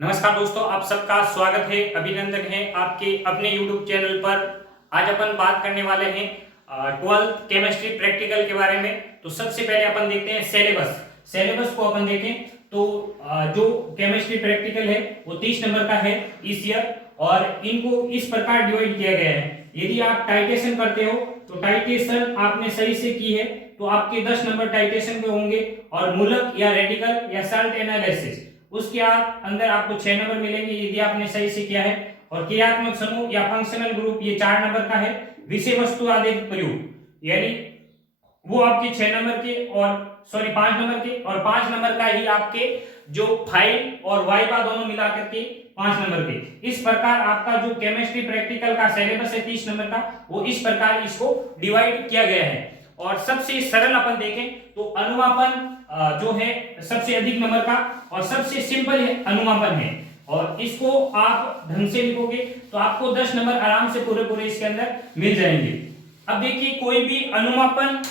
नमस्कार दोस्तों, आप सबका स्वागत है, अभिनंदन है आपके अपने YouTube चैनल पर। आज अपन बात करने वाले हैं 12th केमिस्ट्री प्रैक्टिकल के बारे में। तो सबसे पहले अपन देखते हैं सिलेबस को अपन देखें तो जो केमिस्ट्री प्रैक्टिकल है वो 30 नंबर का है इस ईयर, और इनको इस प्रकार डिवाइड किया गया है। यदि आप टाइटेशन करते हो तो टाइटेशन आपने सही से की है तो आपके 10 नंबर टाइटेशन पे होंगे, और मूलक या रेडिकल या साल्ट एनालिसिस उसके अंदर आपको 6 नंबर मिलेंगे यदि आपने सही से किया है। और क्रियात्मक समूह या फंक्शनल ग्रुप ये 4 नंबर का है। विषय वस्तु आधारित प्रयोग यानी वो आपके 6 नंबर के और 5 नंबर के, और 5 नंबर का ही आपके जो फाइल और वाइवा दोनों मिला करके 5 नंबर के। इस प्रकार आपका जो केमिस्ट्री प्रैक्टिकल का सिलेबस है 30 नंबर का, वो इस प्रकार इसको डिवाइड किया गया है। और सबसे सरल अपन देखें तो अनुमापन जो है सबसे अधिक नंबर का, और सबसे सिंपल है अनुमापन है, और इसको आप ढंग से लिखोगे तो आपको 10 नंबर आराम से पूरे इसके अंदर मिल जाएंगे। अब देखिए, कोई भी अनुमापन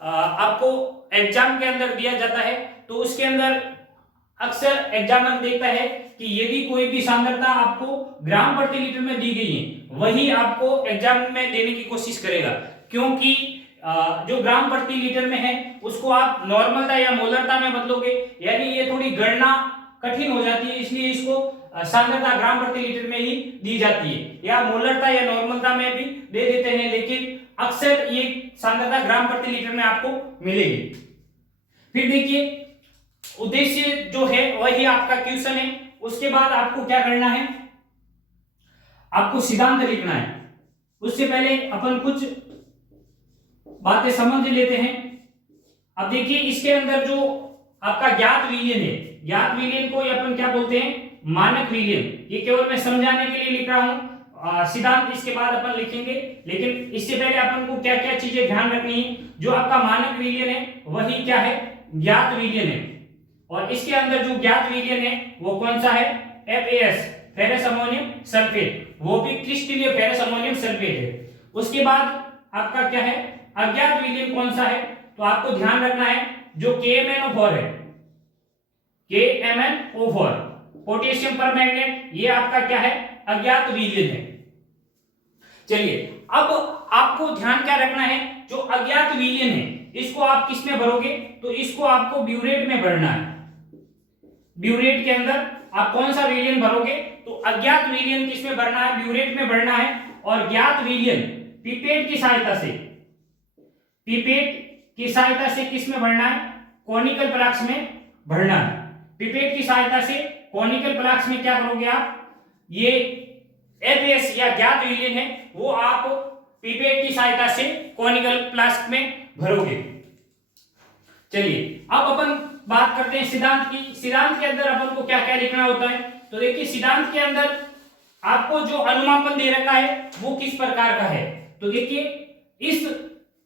आपको एग्जाम के अंदर दिया जाता है तो उसके अंदर अक्सर एग्जामिनर देखता है कि यदि कोई भी सांद्रता आपको ग्राम प्रति लीटर में दी गई है वही आपको एग्जाम में देने की कोशिश करेगा, क्योंकि जो ग्राम प्रति लीटर में है उसको आप नॉर्मलता या मोलरता में बदलोगे, यानी ये थोड़ी गणना कठिन हो जाती है, इसलिए इसको सांद्रता ग्राम प्रति लीटर में ही दी जाती है, या मोलरता या नॉर्मलता में भी दे देते हैं, लेकिन अक्सर ये सांद्रता ग्राम प्रति लीटर में आपको मिलेगी। फिर देखिए, उद्देश्य जो है वही आपका क्वेश्चन है। उसके बाद आपको क्या करना है, आपको सिद्धांत लिखना है। उससे पहले अपन कुछ बातें समझ लेते हैं। अब देखिए, इसके अंदर जो आपका ज्ञात विलयन है, ज्ञात विलयन को अपन क्या बोलते हैं, मानक विलयन। ये केवल मैं समझाने के लिए लिख रहा हूं, सिद्धांत इसके बाद अपन लिखेंगे, लेकिन इससे पहले अपन को क्या क्या चीजें ध्यान रखनी है। जो आपका मानक विलयन है वही क्या है, ज्ञात विलयन है, और इसके अंदर जो ज्ञात विलयन है वो कौन सा है, FAS फेरस अमोनियम सल्फेट, वो भी क्रिस्टलीय फेरस अमोनियम सल्फेट है। उसके बाद आपका क्या है, अज्ञात विलयन कौन सा है, तो आपको ध्यान रखना है जो KMnO4 है, KMnO4 पोटेशियम परमैंगनेट, ये आपका क्या है, अज्ञात विलयन है। चलिए, अब आपको ध्यान क्या रखना है, जो अज्ञात विलयन है इसको आप किस में भरोगे, तो इसको आपको ब्यूरेट में भरना है। ब्यूरेट के अंदर आप कौन सा विलयन भरोगे, तो अज्ञात विलयन किस में भरना है, ब्यूरेट में भरना है, और ज्ञात विलयन पिपेट की सहायता से, पिपेट की सहायता से किस में भरना है, कॉनिकल फ्लास्क में भरना है। पिपेट की सहायता से कॉनिकल फ्लास्क में क्या करोगे आप, ये FAS या ज्ञात विलयन है वो आप पिपेट की सहायता से कॉनिकल फ्लास्क में भरोगे। चलिए, अब अपन बात करते हैं सिद्धांत की। सिद्धांत के अंदर अपन को क्या क्या लिखना होता है, तो देखिए, सिद्धांत के अंदर आपको जो अनुमापन दे रखा है वो किस प्रकार का है। तो देखिए, इस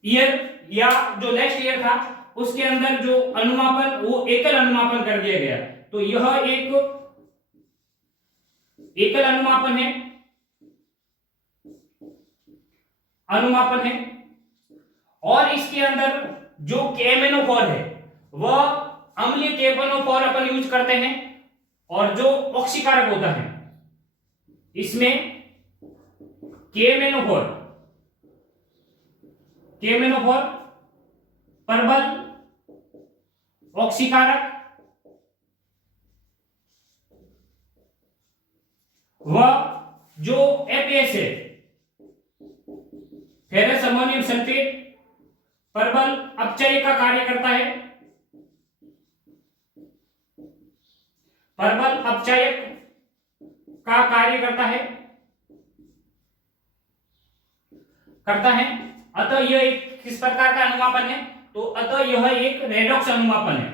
ईयर या जो नेक्स्ट ईयर था उसके अंदर जो अनुमापन वो एकल अनुमापन कर दिया गया, तो यह एक एकल अनुमापन है, और इसके अंदर जो KMnO4 है वह अम्लीय KMnO4 अपन यूज करते हैं, और जो ऑक्सीकारक होता है इसमें KMnO4 परबल ऑक्सीकारक, वह जो FAS है फेरस अमोनियम सल्फेट परबल अपचय का कार्य करता है, परबल अपचयक का कार्य करता है। अतः यह एक किस प्रकार का अनुमापन है, तो अतः यह एक रेडॉक्स अनुमापन है।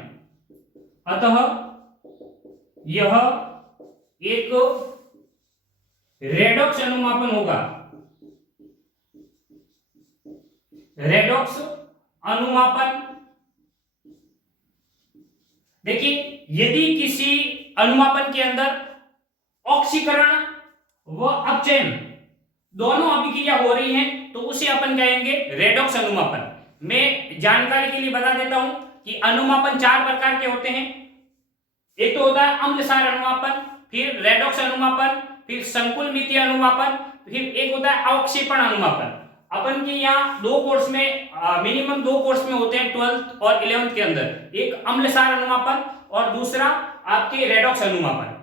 अतः यह एक रेडॉक्स अनुमापन होगा, रेडॉक्स अनुमापन। देखिए, यदि किसी अनुमापन के अंदर ऑक्सीकरण व अपचयन दोनों अभिक्रिया हो रही हैं तो उसे अपन कहेंगे रेडॉक्स अनुमापन। मैं जानकारी के लिए बता देता हूं कि अनुमापन 4 प्रकार के होते हैं। एक तो होता है अम्ल क्षार अनुमापन, फिर रेडॉक्स अनुमापन, फिर संकुल मितीय अनुमापन, फिर एक होता है अवक्षेपण अनुमापन। अपन के यहाँ दो कोर्स में मिनिमम दो कोर्स में होते हैं 12th और 11th के अंदर, एक अम्लसार अनुमापन और दूसरा आपके रेडॉक्स अनुमापन।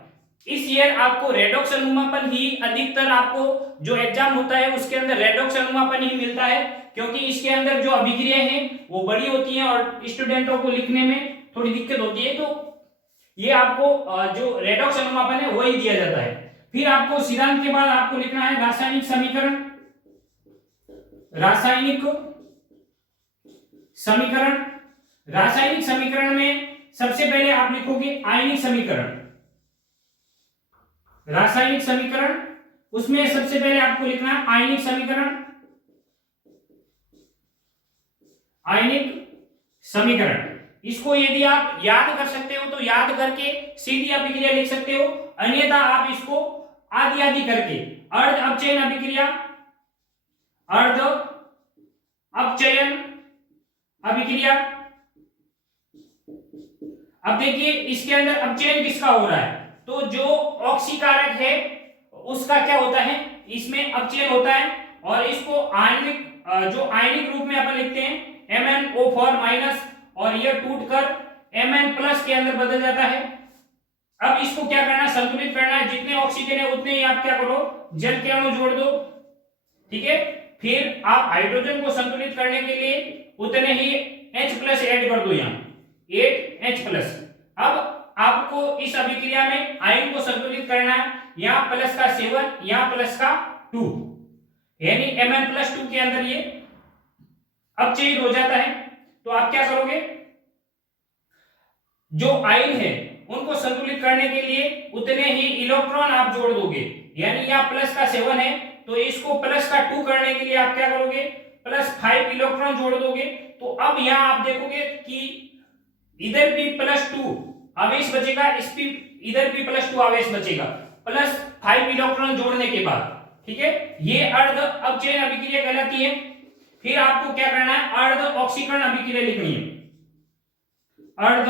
इस ईयर आपको रेडॉक्स अनुमापन ही अधिकतर आपको जो एग्जाम होता है उसके अंदर रेडॉक्स अनुमापन ही मिलता है, क्योंकि इसके अंदर जो अभिक्रियाएं हैं वो बड़ी होती हैं और स्टूडेंटों को लिखने में थोड़ी दिक्कत होती है, तो ये आपको जो रेडॉक्स अनुमापन है वही दिया जाता है। फिर आपको सिद्धांत के बाद आपको लिखना है रासायनिक समीकरण। रासायनिक समीकरण, रासायनिक समीकरण में सबसे पहले आप लिखोगे आयनिक समीकरण। रासायनिक समीकरण, उसमें सबसे पहले आपको लिखना है आयनिक समीकरण। आयनिक समीकरण, इसको यदि आप याद कर सकते हो तो याद करके सीधी अभिक्रिया लिख सकते हो, अन्यथा आप इसको आदि आदि करके अर्ध अपचयन अभिक्रिया, अर्ध अपचयन अभिक्रिया। अब देखिए इसके अंदर अपचयन किसका हो रहा है, तो जो ऑक्सीकारक है उसका क्या होता है, इसमें अपचयन होता है और इसको आयनिक जो आयनिक रूप में अपन लिखते हैं MnO4- और यह टूटकर Mn+ के अंदर बदल जाता है। अब इसको क्या करना है, संतुलित करना है, जितने ऑक्सीजन है उतने ही आप क्या करो जल के अणु जोड़ दो, ठीक है। फिर आप हाइड्रोजन को संतुलित करने के लिए उतने ही H+ ऐड कर दो, यहाँ 8H+। अब आपको इस अभिक्रिया में आयन को संतुलित करना है, यहाँ प्लस का 7, यहाँ प्लस का 2, यानी Mn+2 के अंदर ये अपचयित हो जाता है। तो आप क्या करोगे, जो आयन है उनको संतुलित करने के लिए उतने ही इलेक्ट्रॉन आप जोड़ दोगे, यानी यहाँ प्लस का 7 है तो इसको प्लस का 2 करने के लिए आप क्या करोगे, +5 इलेक्ट्रॉन जोड़ दोगे। तो अब यहाँ आप देखोगे कि इधर भी +2 आवेश बचेगा, इधर भी +2 आवेश बचेगा, +5 इलेक्ट्रॉन जोड़ने के बाद, ठीक है। ये अर्ध अपचयन अभिक्रिया कहलाती है। फिर आपको क्या करना है, अर्ध ऑक्सीकरण अभिक्रिया लिखनी है। अर्ध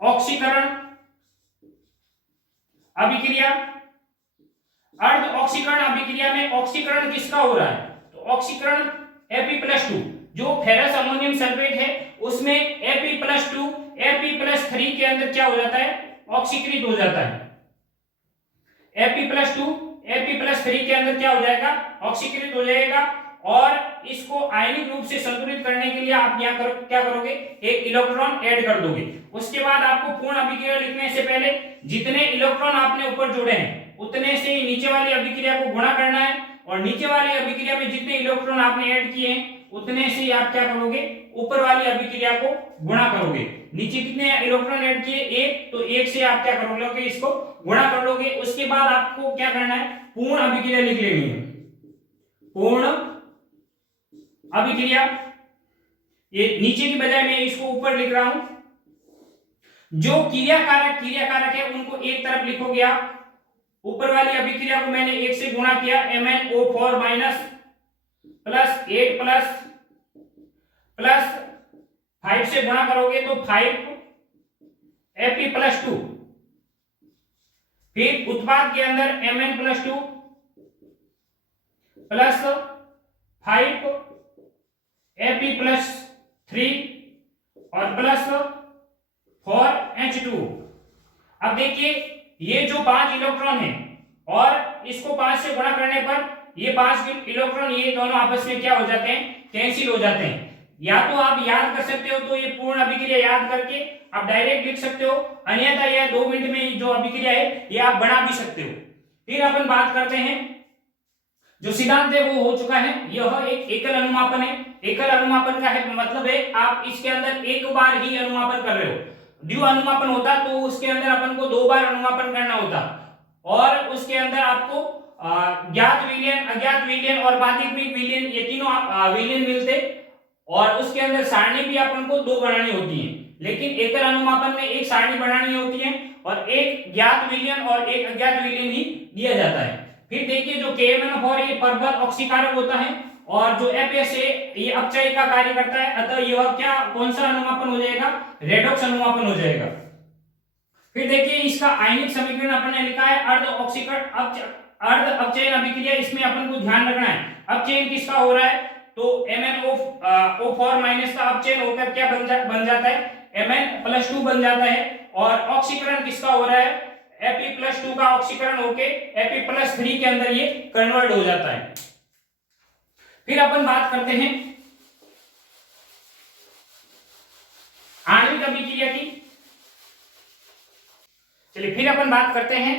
ऑक्सीकरण अभिक्रिया, अर्ध ऑक्सीकरण अभिक्रिया में ऑक्सीकरण किसका हो रहा है, तो ऑक्सीकरण Fe+2, जो फेरस अमोनियम सल्फेट है उसमें Fe+2 Fe+3 के अंदर क्या हो जाता है, ऑक्सीकृत हो जाता है। Fe+2 Fe+3 के अंदर क्या हो जाएगा, ऑक्सीकृत हो जाएगा। और इसको आयनिक रूप से संतुलित करने के लिए आप यहाँ क्या करोगे, एक इलेक्ट्रॉन ऐड कर दोगे। उसके बाद आपको पूर्ण अभिक्रिया लिखने से पहले जितने इलेक्ट्रॉन आपने ऊपर जोड़े हैं उतने से ही नीचे वाली अभिक्रिया को गुणा करना है, और नीचे वाली अभिक्रिया में जितने इलेक्ट्रॉन आपने ऐड किए हैं उतने से ही आप क्या करोगे, ऊपर वाली अभिक्रिया को गुणा करोगे। नीचे कितने इलेक्ट्रॉन ऐड किए, 1, तो 1 से आप क्या करोगे, इसको गुणा कर लोगे। उसके बाद आपको क्या करना है, पूर्ण अभिक्रिया लिख लेनी है। पूर्ण अभिक्रिया, ये नीचे की बजाय मैं इसको ऊपर लिख रहा हूं। जो क्रियाकारक है उनको एक तरफ लिखोगे आप, ऊपर वाली अभिक्रिया को मैंने 1 से गुणा किया, MnO4- +8 प्लस 5 से गुणा करोगे तो 5 Fe+2। फिर उत्पाद के अंदर Mn+2 प्लस 5 Fe+3 और प्लस 4H2। अब देखिए ये जो 5 इलेक्ट्रॉन है और इसको 5 से गुणा करने पर ये 5 इलेक्ट्रॉन ये दोनों आपस में क्या हो जाते हैं, कैंसिल हो जाते हैं। या तो आप याद कर सकते हो तो ये पूर्ण अभिक्रिया याद करके आप डायरेक्ट लिख सकते हो, अन्यथा यह 2 मिनट में जो अभिक्रिया है ये आप बना भी सकते हो। फिर अपन बात करते हैं, जो सिद्धांत है वो हो चुका है, यह एक एकल अनुमापन है। एकल अनुमापन का है मतलब है आप इसके अंदर एक बार ही अनुमापन कर रहे हो। द्वि अनुमापन होता तो उसके अंदर अपन को 2 बार अनुमापन करना होता, और उसके अंदर आपको ज्ञात विलयन, अज्ञात विलयन और बाधित विलयन, ये तीनों विलयन मिलते, और उसके अंदर सारणी भी अपन को 2 बनानी होती है। लेकिन एकल अनुमापन में एक सारणी बनानी होती है और एक ज्ञात विलयन और एक अज्ञात विलयन ही दिया जाता है। फिर देखिए जो KMnO4 ये परबल ऑक्सीकारक होता है और जो FS है ये अपचय का कार्य करता है, अतः यह क्या कौन सा अनुमापन हो जाएगा, रेडॉक्स अनुमापन हो जाएगा। फिर देखिए इसका आयनिक समीकरण अपन ने लिखा है अर्ध अपचयन अभिक्रिया। इसमें अपन को ध्यान रखना है अपचयन किसका हो रहा है, तो MnO4 माइनस का अपचयन होकर क्या बन जाता है, Mn+2 बन जाता है। और ऑक्सीकरण किसका हो रहा है, Fe+2 का ऑक्सीकरण होके Fe+3 के अंदर ये कन्वर्ट हो जाता है। फिर अपन बात करते हैं आणविक अभिक्रिया की। चलिए फिर अपन बात करते हैं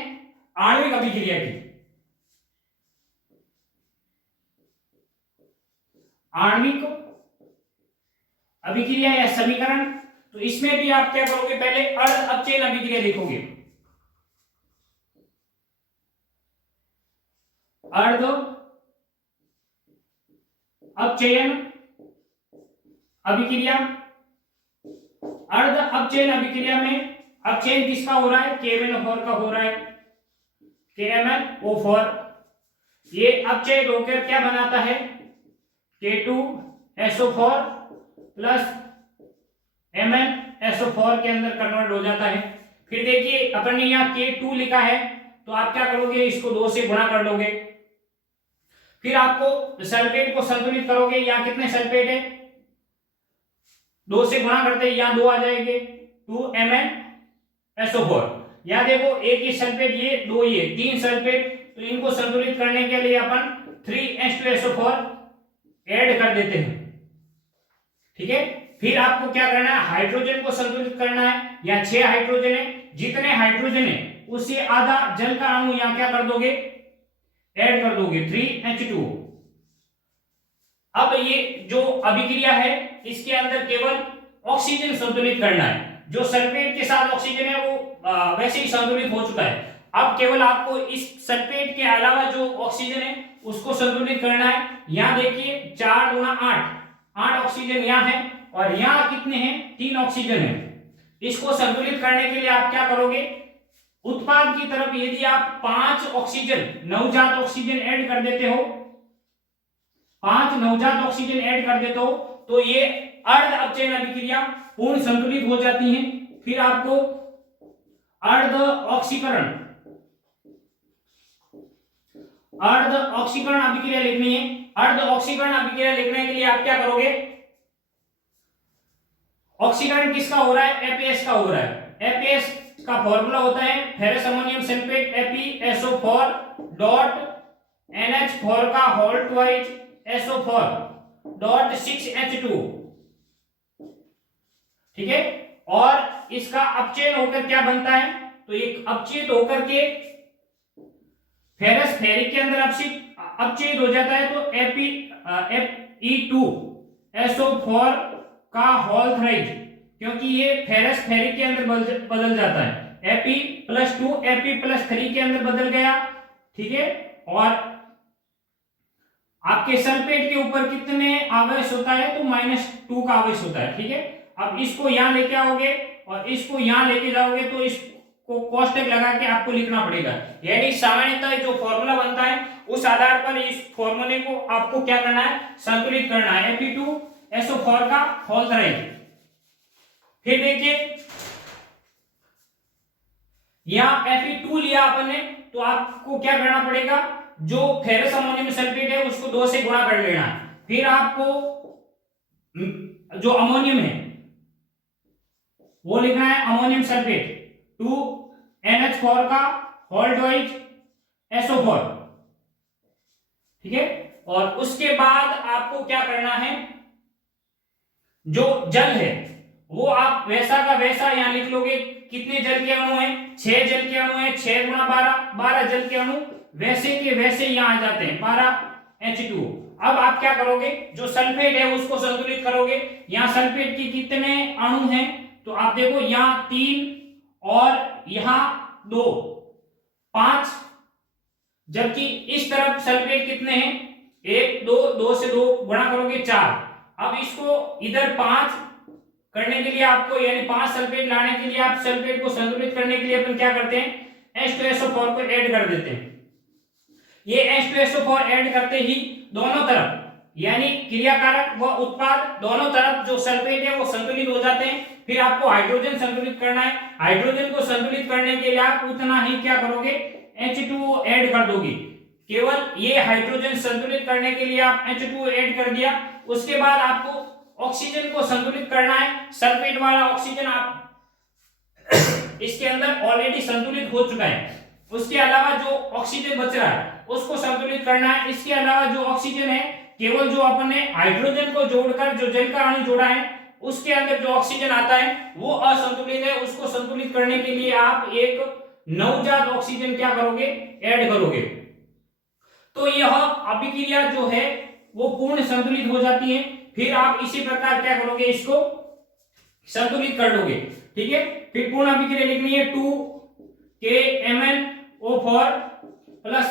आणविक अभिक्रिया की। आणविक अभिक्रिया या समीकरण, तो इसमें भी आप क्या करोगे, पहले अर्ध अपचयन अभिक्रिया लिखोगे। अर्ध अपचयन अभिक्रिया। अर्ध अपचयन अभिक्रिया में अपचयन किसका हो रहा है, KMnO4 का हो रहा है, KMnO4। ये अपचयन होकर क्या बनाता है, K2SO4 प्लस MnSO4 के अंदर कन्वर्ट हो जाता है। फिर देखिए अपन ने यहाँ K2 लिखा है, तो आप क्या करोगे, इसको 2 से गुणा कर लोगे। फिर आपको सल्फेट को संतुलित करोगे, यहाँ कितने सल्फेट है, 2 से गुणा करते हैं, यहाँ 2 आ जाएंगे, 2MnSO4। यहाँ देखो एक ही सल्फेट, ये 2 ये 3 सल्फेट, तो इनको संतुलित करने के लिए अपन 3H2SO4 ऐड कर देते हैं। ठीक है, फिर आपको क्या करना है, हाइड्रोजन को संतुलित करना है। यहाँ 6 हाइड्रोजन है, जितने हाइड्रोजन है उससे आधा जल का अणु यहाँ क्या कर दोगे, ऐड कर दोगे, 3H2। अब ये जो अभिक्रिया है इसके अंदर केवल ऑक्सीजन संतुलित करना है। जो सल्फेट के साथ ऑक्सीजन है वो वैसे ही संतुलित हो चुका है। अब केवल आपको इस सल्फेट के अलावा जो ऑक्सीजन है उसको संतुलित करना है। यहाँ देखिए 4 गुना 8 ऑक्सीजन यहाँ है, और यहाँ कितने हैं, 3 ऑक्सीजन है। इसको संतुलित करने के लिए आप क्या करोगे, उत्पाद की तरफ यदि आप 5 ऑक्सीजन नवजात ऑक्सीजन ऐड कर देते हो, 5 नवजात ऑक्सीजन ऐड कर देते हो, तो ये अर्ध अपचयन अभिक्रिया पूर्ण संतुलित हो जाती है। फिर आपको अर्ध ऑक्सीकरण अभिक्रिया लिखनी है। अर्ध ऑक्सीकरण अभिक्रिया लिखने के लिए आप क्या करोगे, ऑक्सीकरण किसका हो रहा है, एपीएस का हो रहा है। एपीएस का फॉर्मूला होता है ferrous ammonium sulphate FeSO4 dot NH4 का whole twice SO4 dot 6H2। ठीक है, और इसका अपचयन होकर क्या बनता है, तो ये अपचयित होकर के फेरस फेरिक के अंदर अपचयित हो जाता है, तो Fe2SO4 का होल थ्राइज, क्योंकि ये फेरस फेरिक के अंदर बदल जाता है, Fe+2 Fe+3 के अंदर बदल गया। ठीक है, और आपके सल्फेट के ऊपर कितने आवेश होता है, तो -2 का आवेश होता है। ठीक है, अब इसको यहां लेके आओगे और इसको यहां लेके जाओगे, तो इसको कोष्टक लगा के आपको लिखना पड़ेगा। यानी सामान्यतः जो फॉर्मूला बनता है उस आधार पर इस फॉर्मूले को आपको क्या करना है, संतुलित करना है, Fe2SO4 का होल थ्राइज। फिर देखिए यहां Fe2 लिया अपन ने, तो आपको क्या करना पड़ेगा, जो फेरस अमोनियम सल्फेट है उसको 2 से गुणा कर लेना है। फिर आपको जो अमोनियम है वो लिखना है अमोनियम सल्फेट 2NH4 का होल ट्वाइस SO4। ठीक है, और उसके बाद आपको क्या करना है, जो जल है वो आप वैसा का वैसा यहां लिख लोगे। कितने जल के अणु हैं, 6 जल के अणु हैं, 6 गुना 12 जल के अणु वैसे के वैसे यहां आ जाते हैं, 12H2। अब आप क्या करोगे, जो सल्फेट है उसको संतुलित करोगे। यहां सल्फेट के कितने अणु हैं, तो आप देखो यहां 3 और यहां 2, 5, जबकि इस तरफ सल्फेट कितने हैं, 1 2 से 2 गुणा करोगे 4। अब इसको इधर 5 करने के लिए आपको, यानी 5 सल्फेट लाने के लिए आप सल्फेट को संतुलित करने के लिए अपन क्या करते हैं, H2SO4 को ऐड कर देते हैं। ये H2SO4 ऐड करते ही दोनों तरफ, यानी क्रियाकारक व उत्पाद दोनों तरफ जो सल्फेट है वो संतुलित हो जाते हैं। फिर आपको हाइड्रोजन संतुलित करना है। हाइड्रोजन को संतुलित करने के लिए आप उतना ही क्या करोगे, H2O ऐड कर दोगे। केवल ये हाइड्रोजन संतुलित करने के लिए आप H2O ऐड कर दिया। उसके बाद आपको ऑक्सीजन को संतुलित करना है। सल्फेट वाला ऑक्सीजन आप इसके अंदर ऑलरेडी संतुलित हो चुका है। उसके अलावा जो ऑक्सीजन बच रहा है उसको संतुलित करना है। इसके अलावा जो ऑक्सीजन है, केवल जो अपन ने हाइड्रोजन को जोड़कर जो जल का अणु जोड़ा है उसके अंदर जो ऑक्सीजन आता है वो असंतुलित है। उसको संतुलित करने के लिए आप एक नवजात ऑक्सीजन क्या करोगे, ऐड करोगे। तो यह अभिक्रिया जो है वो पूर्ण संतुलित हो जाती है। फिर आप इसी प्रकार क्या करोगे, इसको संतुलित कर लोगे। ठीक है, फिर पूर्ण अभिक्रिया लिखनी है 2KMnO4 प्लस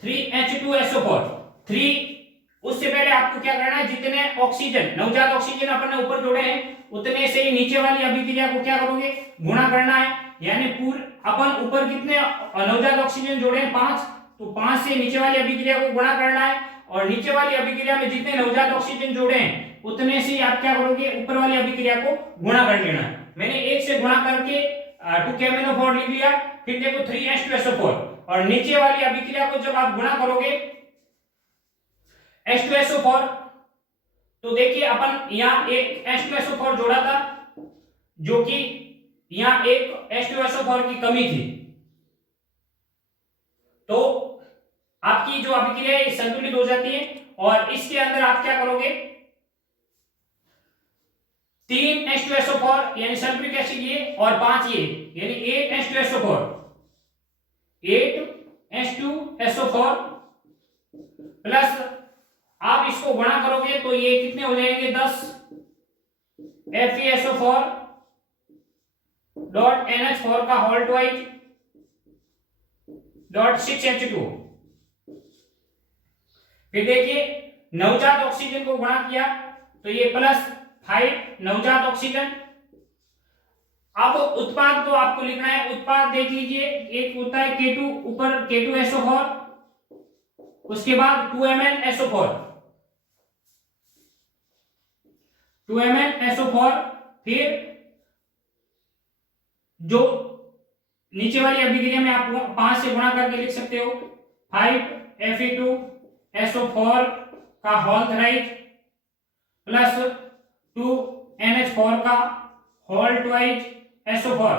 3H2SO4 3। उससे पहले आपको क्या करना है, जितने ऑक्सीजन नवजात ऑक्सीजन अपन ने ऊपर जोड़े हैं उतने से ही नीचे वाली अभिक्रिया को क्या करोगे, गुणा करना है। यानी अपन ऊपर कितने नवजात ऑक्सीजन जोड़े हैं, 5, तो 5 से नीचे वाली अभिक्रिया को गुणा करना है। और नीचे वाली अभिक्रिया में जितने नवजात ऑक्सीजन जोड़े हैं उतने से आप क्या करोगे, ऊपर वाली अभिक्रिया को गुणा कर लेना है। मैंने 1 से गुणा करके 2KMnO4 लिख लिया। फिर देखो 3H2SO4 और नीचे वाली अभिक्रिया को जब आप गुणा करोगे H2SO4, तो देखिए अपन यहाँ एक H2SO4 जोड़ा था जो कि यहाँ एक H2SO4 की कमी थी। तो आपकी जो अभिक्रिया है संतुलित हो जाती है। और इसके अंदर आप क्या करोगे, 3 H2SO4 यानी सल्फ्यूरिक एसिड ये और 5 ये यानी 8 H2SO4 प्लस आप इसको गुणा करोगे तो ये कितने हो जाएंगे, 10 FeSO4 डॉट NH4 का होल ट्वाइज डॉट 6H2। फिर देखिए नवजात ऑक्सीजन को गुणा किया तो ये प्लस 5 नवजात ऑक्सीजन। अब उत्पाद को आपको लिखना है। उत्पाद देख लीजिए, एक होता है K2, ऊपर K2SO4, उसके बाद 2MnSO4, फिर जो नीचे वाली अभिक्रिया में आप 5 से गुणा करके लिख सकते हो, 5 Fe2SO4 का होल थ्राइज प्लस 2 NH4 का होल ट्वाइज SO4।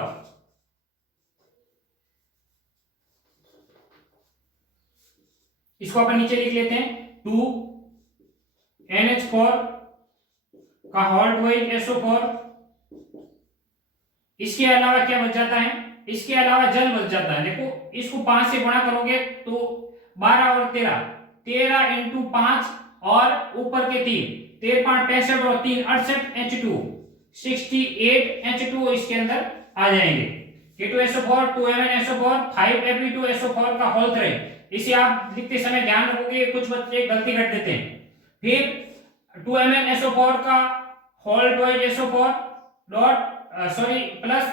इसको अपन नीचे लिख लेते हैं, 2 NH4 का होल ट्वाइज SO4। इसके अलावा क्या बच जाता है, इसके अलावा जल बच जाता है। देखो इसको 5 से गुणा करोगे तो 12 और 13 इंटू 5 और ऊपर के 3 5 65 और 3 68 H2 68 H2 इसके अंदर आ जाएंगे। K2SO4 2MnSO4 5 Fe2SO4 का होल थ्राइज। इसे आप लिखते समय ध्यान रखोगे, कुछ बच्चे गलती कर देते हैं। फिर 2MnSO4 का whole twice SO4 dot plus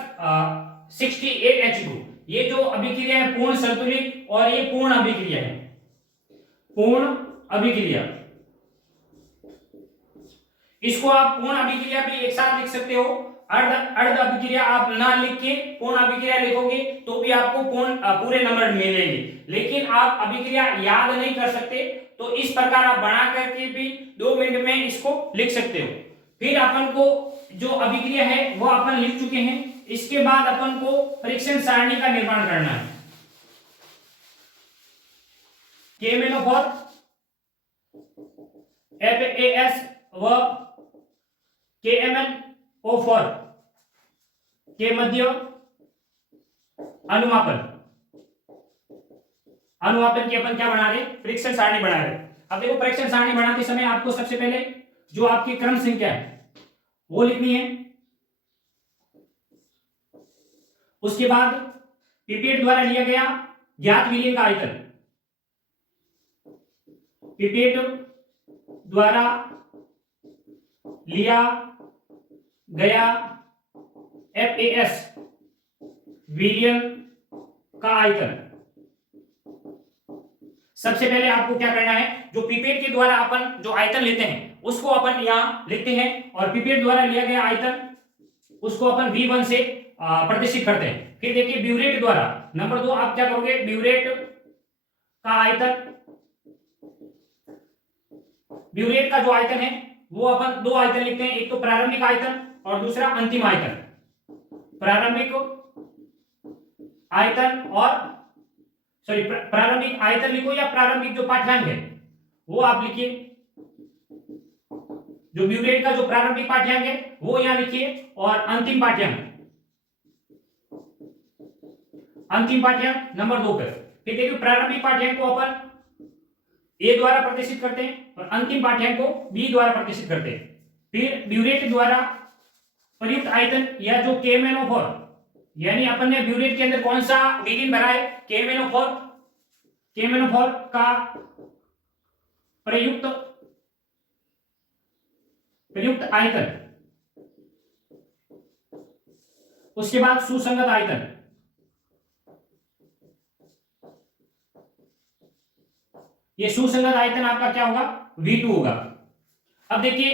68 H2। ये जो अभिक्रिया है पूर्ण संतुलित और ये पूर्ण अभिक्रिया है, पूर्ण अभिक्रिया। इसको आप पूर्ण अभिक्रिया भी एक साथ लिख सकते हो। अर्ध अभिक्रिया आप ना लिख के पूर्ण अभिक्रिया लिखोगे तो भी आपको पूरे नंबर मिलेंगे। लेकिन आप अभिक्रिया याद नहीं कर सकते तो इस प्रकार आप बना करके भी 2 मिनट में इसको लिख सकते हो। फिर अपन को जो अभिक्रिया है वो अपन लिख चुके हैं। इसके बाद अपन को परीक्षण सारणी का निर्माण करना है। KMnO4 FAS व KMnO4 के मध्य अनुमापन की अपन क्या बना रहे, परीक्षण सारणी बना रहे। अब देखो परीक्षण सारणी बनाते समय आपको सबसे पहले जो आपकी क्रम संख्या है वो लिखनी है। उसके बाद पिपेट द्वारा लिया गया ज्ञात विलयन का आयतन, पिपेट द्वारा लिया गया FAS विलयन का आयतन। सबसे पहले आपको क्या करना है, जो पिपेट के द्वारा अपन जो आयतन लेते हैं उसको अपन यहां लिखते हैं। और पिपेट द्वारा लिया गया आयतन उसको अपन V1 से प्रदर्शित करते हैं। फिर देखिए ब्यूरेट द्वारा, नंबर 2 आप क्या करोगे, ब्यूरेट का आयतन, ब्यूरेट का जो आयतन है वो अपन दो आयतन लिखते हैं, एक तो प्रारंभिक आयतन और दूसरा अंतिम आयतन। प्रारंभिक आयतन और प्रारंभिक आयतन लिखो या प्रारंभिक जो पाठ्यांक है वो आप लिखिए। जो ब्यूरेट का जो प्रारंभिक पाठ्यांक है वो यहां लिखिए और अंतिम पाठ्यांक, अंतिम पाठ्यांक नंबर 2 पर। फिर देखिए प्रारंभिक पाठ्यांक को अपन ए द्वारा प्रदर्शित करते हैं और अंतिम पाठ्यांक को बी द्वारा प्रदर्शित करते हैं। फिर ब्यूरेट द्वारा प्रयुक्त आयतन या जो KMnO4, यानी अपन ने ब्यूरेट के अंदर कौन सा विलीन भरा है, KMnO4, KMnO4 का प्रयुक्त आयतन, उसके बाद सुसंगत आयतन, ये सुसंगत आयतन आपका क्या होगा, V2 होगा। अब देखिए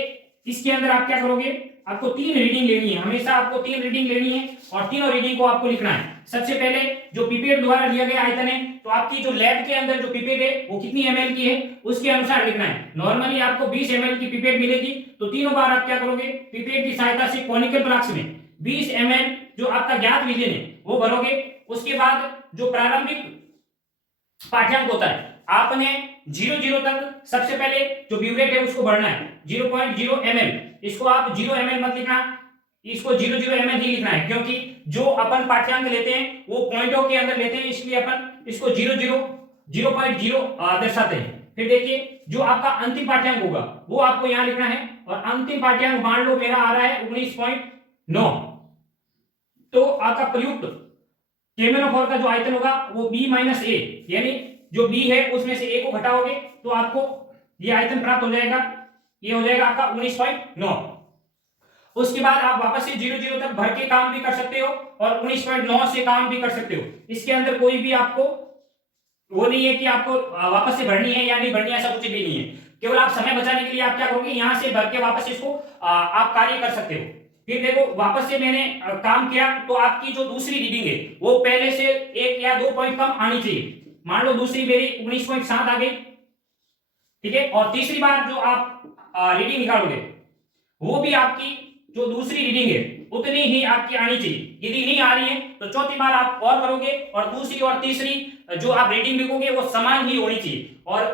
इसके अंदर आप क्या करोगे, आपको 3 रीडिंग लेनी है, हमेशा आपको 3 रीडिंग लेनी है और तीनों रीडिंग को आपको लिखना है। सबसे पहले जो पिपेट द्वारा लिया गया आयतन है, तो आपकी जो लैब के अंदर जो पिपेट है वो कितनी ml की है उसके अनुसार लिखना है। नॉर्मली आपको 20 ml की पिपेट मिलेगी, तो तीनों बार आप क्या करोगे, पिपेट की सहायता से कॉनिकल फ्लास्क में 20 ml जो आपका ज्ञात विलयन है वो भरोगे। उसके बाद जो प्रारंभिक पाठ्यांक होता है आपने 0.0 तक सबसे पहले जो ब्यूरेट है उसको भरना है, 0.0 ml। इसको आप 0 ml मत लिखना, इसको 0.0 ml ही लिखना है, क्योंकि जो अपन पाठ्यांक लेते हैं वो पॉइंटों के अंदर लेते हैं, इसलिए अपन इसको 0.0 दर्शाते हैं। फिर देखिए जो आपका अंतिम पाठ्यांक होगा वो आपको यहां लिखना है, और अंतिम पाठ्यांक मान लो मेरा आ रहा है 19.9, तो आपका प्रयुक्त KMnO4 का जो आयतन होगा वो B-A, यानी जो B है उसमें से A को घटाओगे तो आपको ये आयतन प्राप्त हो जाएगा, ये हो जाएगा आपका 19.9। उसके बाद आप वापस से 0.0 तक भर के काम भी कर सकते हो और 19.9 से काम भी कर सकते हो। इसके अंदर कोई भी आपको वो नहीं है कि आपको वापस से भरनी है या नहीं भरनी है, ऐसा कुछ भी नहीं है। केवल आप समय बचाने के लिए आप क्या करोगे, यहां से भर के वापस इसको आप कार्य कर सकते हो। फिर देखो वापस से मैंने काम किया तो आपकी जो दूसरी रीडिंग है वो पहले से 1 या 2 पॉइंट कम आनी चाहिए। मान लो दूसरी मेरी 19.7 आ गई, ठीक है, और तीसरी बार जो आप रीडिंग निकालोगे वो भी आपकी जो दूसरी रीडिंग है उतनी ही आपकी आनी चाहिए। यदि नहीं आ रही है तो चौथी बार आप और करोगे और दूसरी और तीसरी जो आप रीडिंग लिखोगे वो समान ही होनी चाहिए, और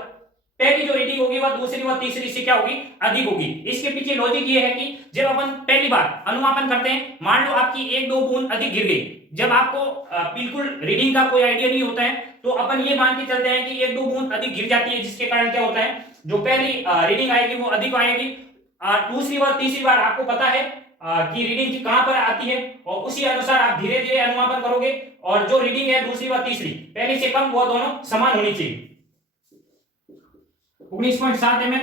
पहली जो रीडिंग होगी वह दूसरी व तीसरी से क्या होगी, अधिक होगी। इसके पीछे लॉजिक ये है कि जब अपन पहली बार अनुमापन करते हैं, मान लो आपकी 1-2 बूंद अधिक गिर गई, जब आपको बिल्कुल रीडिंग का कोई आइडिया नहीं होता है तो अपन ये मान के चलते हैं कि 1-2 बूंद अधिक गिर जाती है, जिसके कारण क्या होता है जो पहली रीडिंग आएगी वो अधिक आएगी। दूसरी व तीसरी बार आपको पता है कि रीडिंग कहां पर आती है, और उसी अनुसार आप धीरे धीरे अनुमापन करोगे, और जो रीडिंग है दूसरी व तीसरी पहले से कम वो दोनों समान होनी चाहिए। 19.7 ml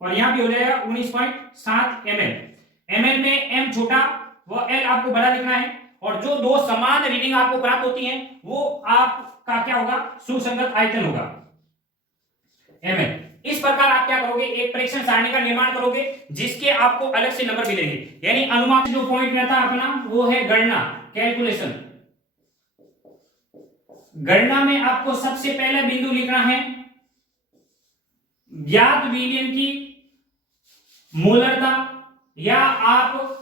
और यहां भी हो जाएगा 19.7 ml। ml में m छोटा व l आपको बड़ा लिखना है, और जो दो समान रीडिंग आपको प्राप्त होती हैं वो आपका क्या होगा, सुसंगत आयतन होगा ml। इस प्रकार आप क्या करोगे, एक परीक्षण सारणी का निर्माण करोगे जिसके आपको अलग से नंबर मिलेंगे। यानी अनुमान जो पॉइंट रहता है अपना वो है गणना, कैलकुलेशन। गणना में आपको सबसे पहला बिंदु लिखना है ज्ञात विलयन की मोलरता, या आप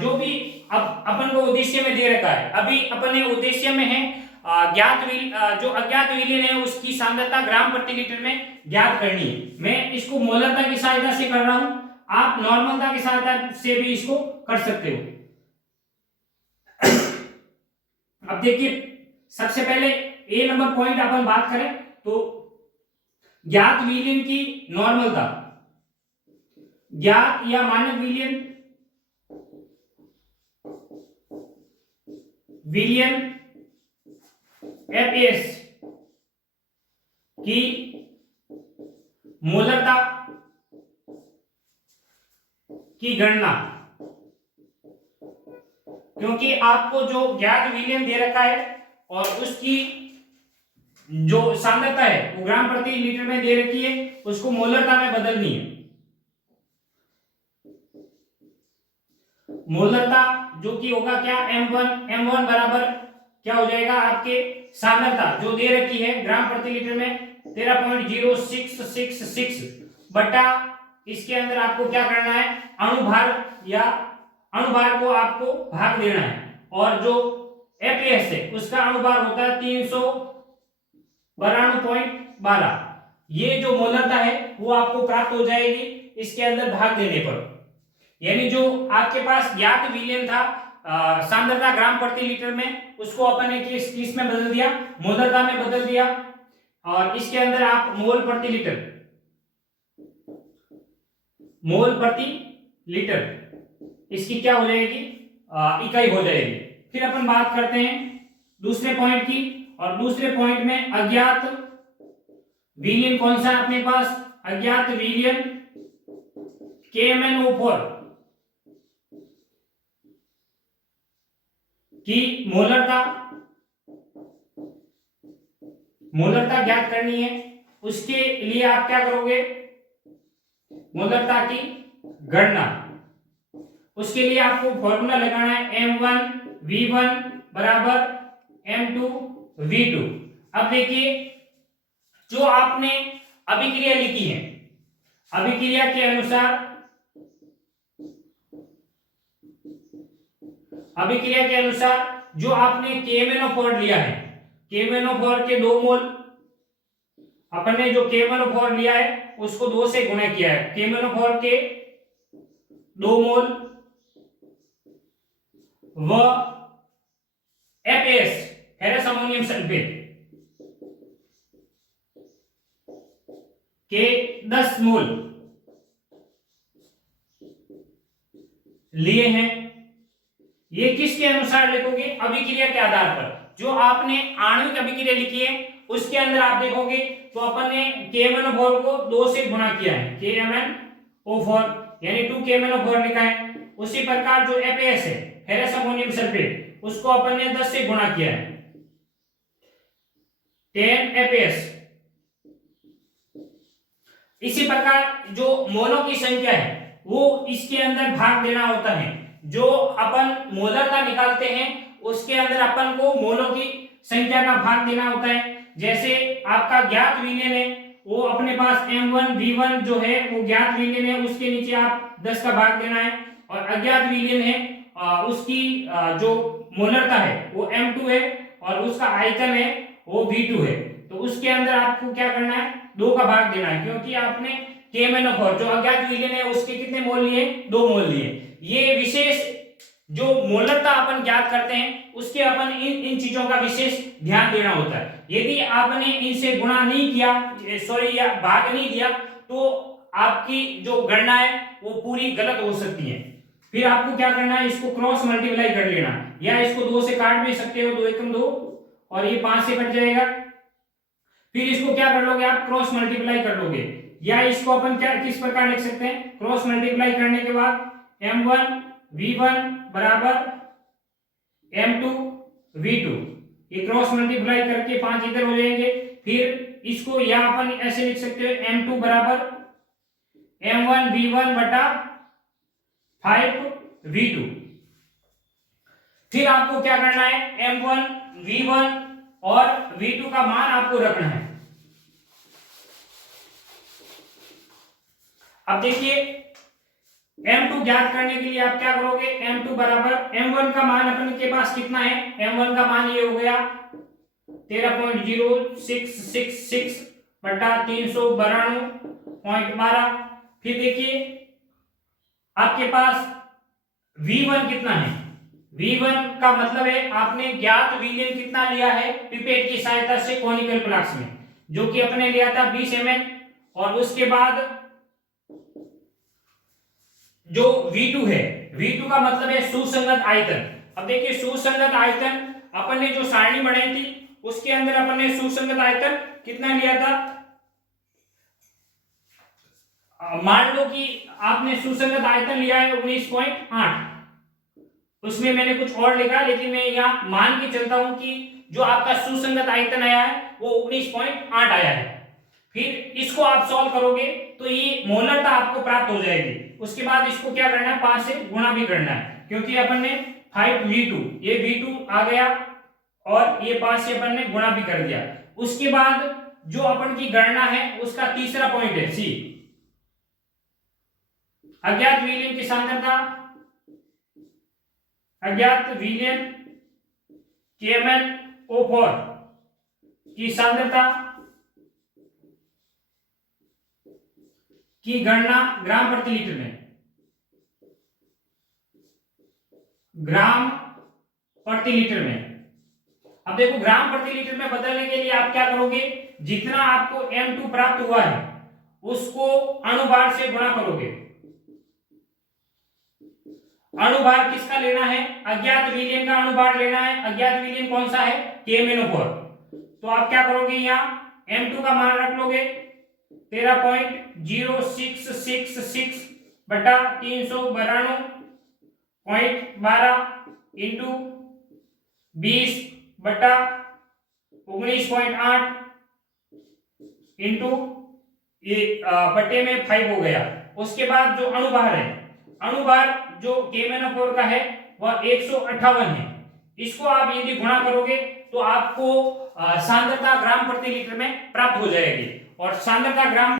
जो भी अपन को उद्देश्य में दे रखा है, अभी अपन ने उद्देश्य में है जो अज्ञात विलयन है उसकी सांद्रता ग्राम प्रति लीटर में ज्ञात करनी है। मैं इसको मोलरता की सहायता से कर रहा हूं, आप नॉर्मलता की सहायता से भी इसको कर सकते हो। अब देखिए सबसे पहले ए नंबर पॉइंट अपन बात करें तो ज्ञात विलयन की नॉर्मलता, ज्ञात या मानक विलयन FAS की मोलरता की गणना, क्योंकि आपको जो ज्ञात विलयन दे रखा है और उसकी जो सांद्रता है वो ग्राम प्रति लीटर में दे रखी है, उसको मोलरता में बदलनी है। मोलरता जो कि होगा क्या m1 बराबर क्या हो जाएगा आपके सांद्रता जो दे रखी है ग्राम प्रति लीटर में 13.0666 बटा इसके अंदर आपको क्या करना है अणुभार या अणुभार को आपको भाग देना है और जो एपीएस है उसका अणुभार होता है 392.12। ये जो मोलरता है वो आपको प्राप्त हो जाएगी इसके अंदर भाग देने पर, यानी जो आपके पास ज्ञात विलयन था सांद्रता ग्राम प्रति लीटर में उसको अपन ने किस में बदल दिया मोलरता में बदल दिया और इसके अंदर आप मोल प्रति लीटर इसकी क्या हो जाएगी इकाई हो जाएगी। फिर अपन बात करते हैं दूसरे पॉइंट की और दूसरे पॉइंट में अज्ञात विलयन कौन सा है अपने पास अज्ञात विलयन KMnO4 की मोलरता ज्ञात करनी है। उसके लिए आप क्या करोगे मोलरता की गणना, उसके लिए आपको फॉर्मूला लगाना है M1V1 बराबर M2V2। अब देखिए जो आपने अभिक्रिया लिखी है अभिक्रिया के अनुसार जो आपने KMnO4 लिया है KMnO4 के 2 मोल अपन ने जो KMnO4 लिया है उसको 2 से गुणा किया है KMnO4 के 2 मोल व FAS फेरस अमोनियम सल्फेट के 10 मोल लिए हैं। ये किसके अनुसार लिखोगे अभिक्रिया के आधार पर जो आपने आणविक अभिक्रिया लिखी है उसके अंदर आप देखोगे तो अपन ने KMnO4 को 2 से गुणा किया है KMnO4 यानी 2 KMnO4 लिखा है। उसी प्रकार जो FAS है फेरस अमोनियम सल्फेट उसको अपन ने 10 से गुणा किया है 10 FAS। इसी प्रकार जो मोलों की संख्या है वो इसके अंदर भाग देना होता है। जो अपन मोलरता निकालते हैं उसके अंदर अपन को मोलों की संख्या का भाग देना होता है। जैसे आपका ज्ञात विलयन है वो अपने पास M1V1 जो है वो ज्ञात विलयन है उसके नीचे आप 10 का भाग देना है और अज्ञात विलयन है उसकी जो मोलरता है वो M2 है और उसका आयतन है वो V2 है। तो उसके अंदर आपको क्या करना है 2 का भाग देना है क्योंकि आपने KMnO4 जो अज्ञात विलयन है उसके कितने मोल लिए 2 मोल लिए। ये विशेष जो मोलरता अपन ज्ञात करते हैं उसके अपन इन चीजों का विशेष ध्यान देना होता है। यदि आपने इनसे गुणा नहीं किया या भाग नहीं दिया तो आपकी जो गणना है वो पूरी गलत हो सकती है। फिर आपको क्या करना है इसको क्रॉस मल्टीप्लाई कर लेना या इसको 2 से काट भी सकते हो 2 एकम 2 और ये 5 से कट जाएगा। फिर इसको क्या कर लोगे आप क्रॉस मल्टीप्लाई कर लोगे या इसको अपन क्या किस प्रकार लिख सकते हैं क्रॉस मल्टीप्लाई करने के बाद M1V1 बराबर M2V2 ये क्रॉस मल्टीप्लाई करके 5 इधर हो जाएंगे। फिर इसको या अपन ऐसे लिख सकते हो M2 बराबर M1V1 बटा 5V2। फिर आपको क्या करना है M1V1 और V2 का मान आपको रखना है। अब देखिए M2 ज्ञात करने के लिए आप क्या करोगे M2 बराबर M1 का मान अपन के पास कितना है M1 का मान ये हो गया 13.0666 बटा 392.12। फिर देखिए आपके पास V1 कितना है V1 का मतलब है आपने ज्ञात विलयन कितना लिया है पिपेट की सहायता से कॉनिकल फ्लास्क में जो कि अपने लिया था 20 ml और उसके बाद जो V2 है V2 का मतलब है सुसंगत आयतन। अब देखिए सुसंगत आयतन अपन ने जो सारणी बनाई थी उसके अंदर अपन ने सुसंगत आयतन कितना लिया था मान लो कि आपने सुसंगत आयतन लिया है 19.8। उसमें मैंने कुछ और लिखा लेकिन मैं यहाँ मान के चलता हूं कि जो आपका सुसंगत आयतन आया है वो 19.8 आया है। फिर इसको आप सॉल्व करोगे तो ये मोलरता आपको प्राप्त हो जाएगी। उसके बाद इसको क्या करना है 5 से गुणा भी करना है क्योंकि अपन ने 5v2 ये v2 आ गया और ये 5 से अपन ने गुणा भी कर दिया। उसके बाद जो अपन की गणना है उसका तीसरा पॉइंट है सी, अज्ञात विलयन की सांद्रता, अज्ञात विलयन KMnO4 की सांद्रता की गणना ग्राम प्रति लीटर में, ग्राम प्रति लीटर में। अब देखो ग्राम प्रति लीटर में बदलने के लिए आप क्या करोगे, जितना आपको M2 प्राप्त हुआ है उसको अणुभार से गुणा करोगे। अणुभार किसका लेना है, अज्ञात विलयन का अणुभार लेना है। अज्ञात विलयन कौन सा है, KMnO4। तो आप क्या करोगे, यहाँ M2 का मान रख लोगे 13.0666 बटा 392.12 इंटू 20 बटा 19.8 इंटू बटे में 5 हो गया। उसके बाद जो अणुभार है, अणुभार जो KMnO4 का है वह 158 है। इसको आप यदि गुणा करोगे तो आपको सांद्रता ग्राम प्रति लीटर में प्राप्त हो जाएगी। और सांद्रता ग्राम